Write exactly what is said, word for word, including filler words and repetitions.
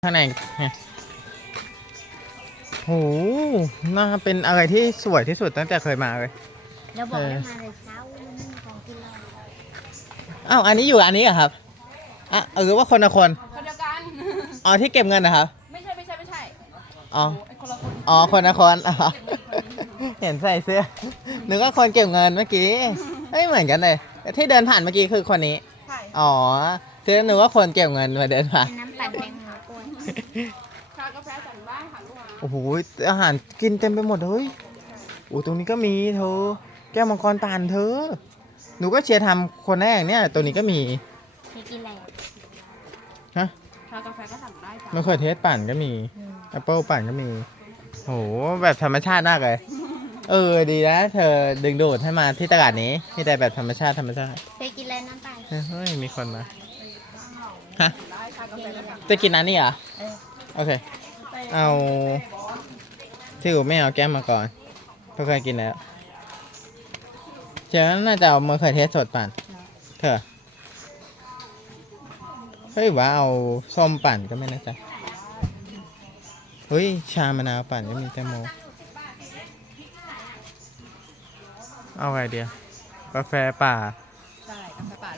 ข้างในโหน่าเป็นอะไรที่สวยที่สุดตั้งแต่เคยมาเลยเราบอกให้มาเลยเช้ามันไม่มีของกินเราอ้าวอันนี้อยู่อันนี้เหรอครับอ่ะหรือว่าคนละคนคนเดียวกันอ๋อที่เก็บเงินนะครับไม่ใช่ไม่ใช่ไม่ใช่อ๋อไอ้คนละคนอ๋อคนละคนอ๋อเห็นใส่เสื้อนึกว่าคนเก็บเงินเมื่อกี้ไม่เหมือนกันเลยที่เดินผ่านเมื่อกี้คือคนนี้ใช่อ๋อคือนึกว่าคนเก็บเงินมาเดินผ่านเป็นน้ำปั่นแตงโมกล้วยชากาแฟสั่งได้ค่ะลูกค้าโอ้โหอาหารกินเต็มไปหมดเลยโอ้ตรงนี้ก็มีเธอแก้วมังกรป่านเธอหนูก็เชียร์ทำคนแรกเนี่ยตัวนี้ก็มีมีกินอะไรฮะชากาแฟก็สั่งได้จ้ะมะเขือเทศปั่นก็มีแอปเปิลปั่นก็มีโอ้โหแบบธรรมชาติมากเลยเออดีนะเธอดึงดูดให้มาที่ตลาดนี้มีแต่แบบธรรมชาติธรรมชาติเคยกินอะไรน้ำปั่นเฮ้ยมีคนมาฮะได้ชากาแฟก็สั่งจะกินอันนี้เหรอเออโอเคเอาที่อูไม่เอาแก้มมาก่อนเพราะเคยกินแล้วเจ้าน่าจะเอามะเขือเทศสดปั่นเธอเฮ้ยว่าเอาส้มปั่นก็ไม่น่าจะเฮ้ยชามะนาวปั่นก็มีแตงโมเอาไงเดียวกาแฟป่าใช่กาแฟป่า